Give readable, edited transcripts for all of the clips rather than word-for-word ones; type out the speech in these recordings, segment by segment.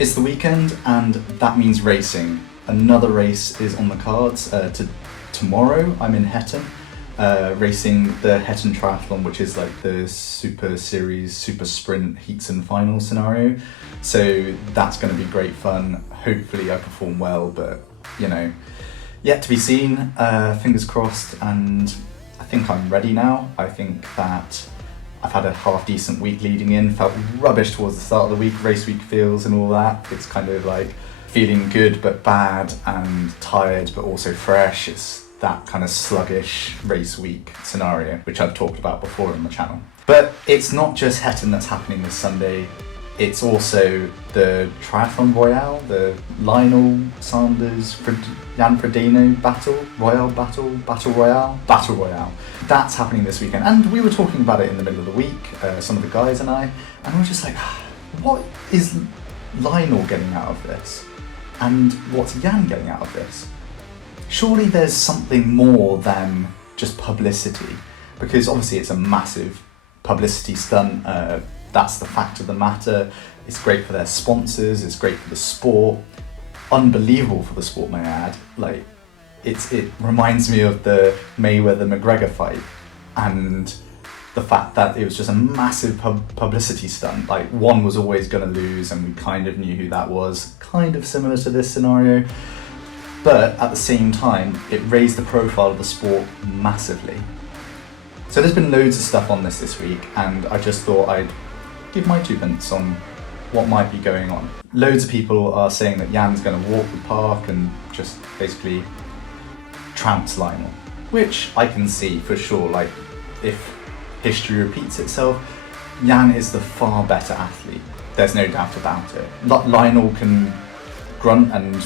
It's the weekend, and that means racing. Another race is on the cards. Tomorrow, I'm in Hetton, racing the Hetton Triathlon, which is like the super series, super sprint heats and finals scenario. So that's going to be great fun. Hopefully I perform well, but you know, yet to be seen. Fingers crossed, and I think I'm ready now. I think that I've had a half decent week leading in, felt rubbish towards the start of the week, race week feels and all that. It's kind of like feeling good but bad and tired but also fresh. It's that kind of sluggish race week scenario, which I've talked about before on the channel. But it's not just Hetton that's happening this Sunday. It's also the Triathlon Royale, the Lionel Sanders, Jan FRODENO Battle Royale. That's happening this weekend. And we were talking about it in the middle of the week, some of the guys and I, and we were just like, what is Lionel getting out of this? And what's Jan getting out of this? Surely there's something more than just publicity, because obviously it's a massive publicity stunt. That's the fact of the matter. It's great for their sponsors, it's great for the sport. Unbelievable for the sport, may I add. Like, it reminds me of the Mayweather-McGregor fight, and the fact that it was just a massive publicity stunt. Like, one was always going to lose, and we kind of knew who that was. Kind of similar to this scenario. But at the same time, it raised the profile of the sport massively. So there's been loads of stuff on this week, and I just thought I'd give my 2 pence on what might be going on. Loads of people are saying that Jan's going to walk the park and just basically trounce Lionel, which I can see for sure. Like, if history repeats itself, Jan is the far better athlete. There's no doubt about it. Lionel can grunt and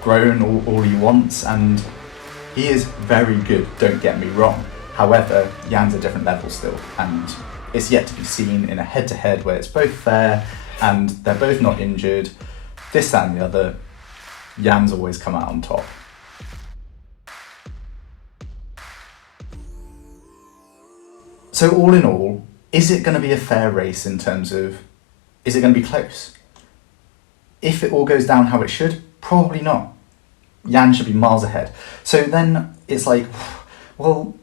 groan all he wants, and he is very good, don't get me wrong. However, Jan's a different level still, and it's yet to be seen in a head-to-head where it's both fair and they're both not injured. This, that and the other, Jan's always come out on top. So all in all, is it going to be a fair race in terms of, is it going to be close? If it all goes down how it should, probably not. Jan should be miles ahead. So then it's like, well,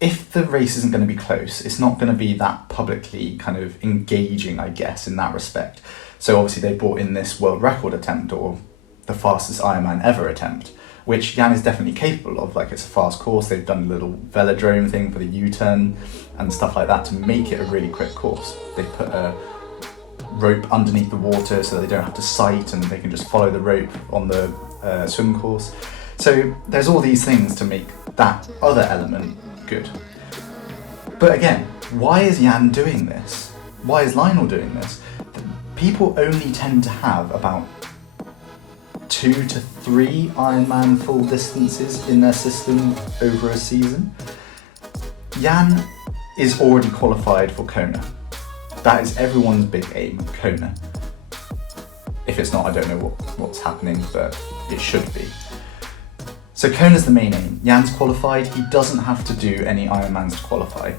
if the race isn't going to be close, it's not going to be that publicly kind of engaging, I guess, in that respect. So obviously they brought in this world record attempt, or the fastest Ironman ever attempt, which Jan is definitely capable of. Like, it's a fast course. They've done a little velodrome thing for the U-turn and stuff like that to make it a really quick course. They put a rope underneath the water so that they don't have to sight, and they can just follow the rope on the swim course. So there's all these things to make that other element good. But again, why is Jan doing this? Why is Lionel doing this? People only tend to have about 2 to 3 Ironman full distances in their system over a season. Jan is already qualified for Kona. That is everyone's big aim, Kona. If it's not, I don't know what's happening, but it should be. So Kona's the main aim. Jan's qualified, he doesn't have to do any Ironmans to qualify.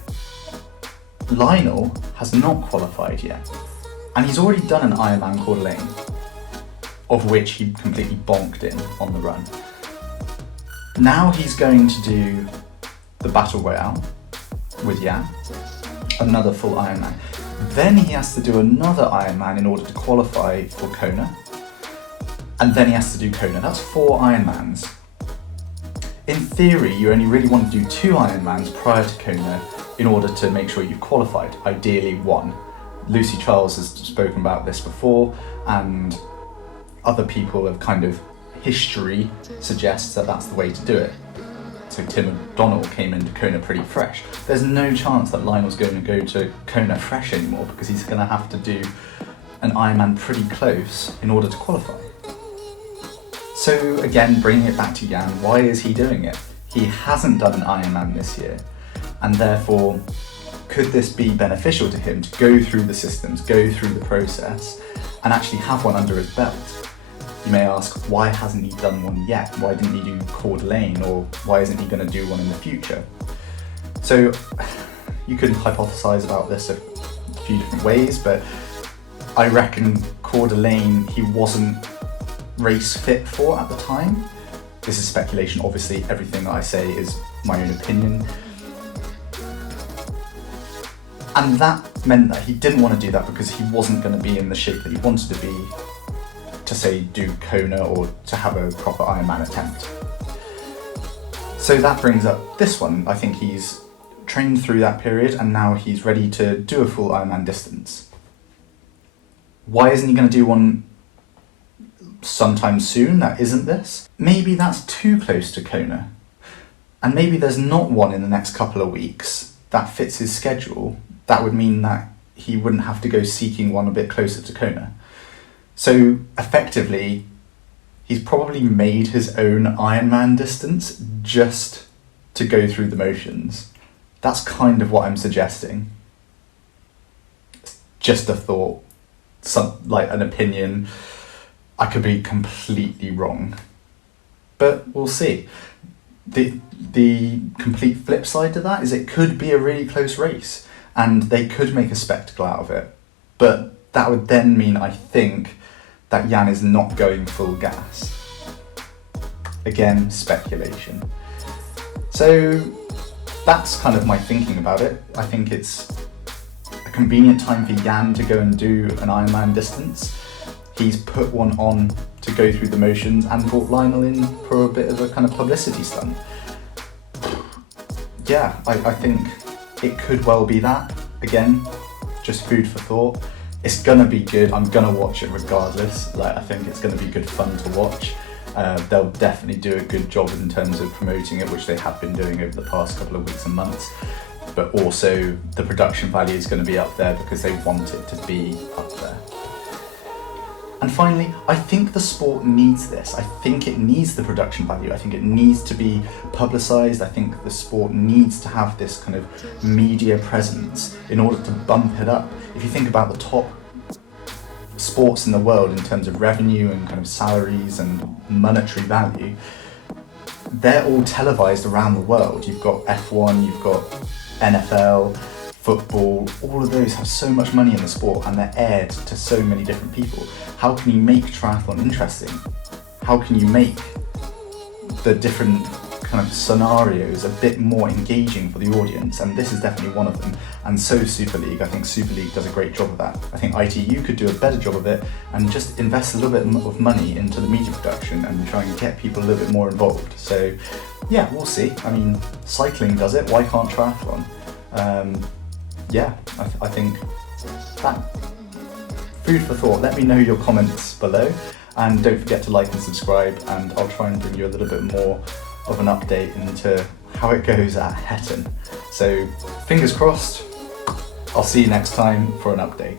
Lionel has not qualified yet, and he's already done an Ironman Coeur d'Alene, of which he completely bonked in on the run. Now he's going to do the Battle Royale with Jan, another full Ironman. Then he has to do another Ironman in order to qualify for Kona, and then he has to do Kona. That's 4 Ironmans. In theory, you only really want to do 2 Ironmans prior to Kona in order to make sure you've qualified, ideally 1. Lucy Charles has spoken about this before, and other people have kind of, history suggests that that's the way to do it. So Tim O'Donnell came into Kona pretty fresh. There's no chance that Lionel's going to go to Kona fresh anymore, because he's going to have to do an Ironman pretty close in order to qualify. So again, bringing it back to Jan, why is he doing it? He hasn't done an Ironman this year, and therefore, could this be beneficial to him to go through the systems, go through the process, and actually have one under his belt? You may ask, why hasn't he done one yet? Why didn't he do Coeur d'Alene, or why isn't he going to do one in the future? So you could hypothesize about this a few different ways, but I reckon Coeur d'Alene he wasn't race fit for at the time. This is speculation, obviously everything I say is my own opinion. And that meant that he didn't want to do that because he wasn't going to be in the shape that he wanted to be to, say, do Kona or to have a proper Ironman attempt. So that brings up this one. I think he's trained through that period and now he's ready to do a full Ironman distance. Why isn't he going to do one sometime soon that isn't this? Maybe that's too close to Kona. And maybe there's not one in the next couple of weeks that fits his schedule. That would mean that he wouldn't have to go seeking one a bit closer to Kona. So effectively, he's probably made his own Ironman distance just to go through the motions. That's kind of what I'm suggesting. It's just a thought, like an opinion. I could be completely wrong, but we'll see. The complete flip side to that is it could be a really close race and they could make a spectacle out of it. But that would then mean, I think, that Jan is not going full gas. Again, speculation. So that's kind of my thinking about it. I think it's a convenient time for Jan to go and do an Ironman distance. He's put one on to go through the motions and brought Lionel in for a bit of a kind of publicity stunt. Yeah, I think it could well be that. Again, just food for thought. It's gonna be good. I'm gonna watch it regardless. Like, I think it's gonna be good fun to watch. They'll definitely do a good job in terms of promoting it, which they have been doing over the past couple of weeks and months. But also the production value is going to be up there because they want it to be up there. And finally, I think the sport needs this. I think it needs the production value. I think it needs to be publicised. I think the sport needs to have this kind of media presence in order to bump it up. If you think about the top sports in the world in terms of revenue and kind of salaries and monetary value, they're all televised around the world. You've got F1, you've got NFL, football, all of those have so much money in the sport and they're aired to so many different people. How can you make triathlon interesting? How can you make the different kind of scenarios a bit more engaging for the audience? And this is definitely one of them. And so Super League, I think Super League does a great job of that. I think ITU could do a better job of it and just invest a little bit of money into the media production and try and get people a little bit more involved. So yeah, we'll see. I mean, cycling does it, why can't triathlon? Yeah, I think that food for thought. Let me know your comments below and don't forget to like and subscribe, and I'll try and bring you a little bit more of an update into how it goes at Hetton. So fingers crossed, I'll see you next time for an update.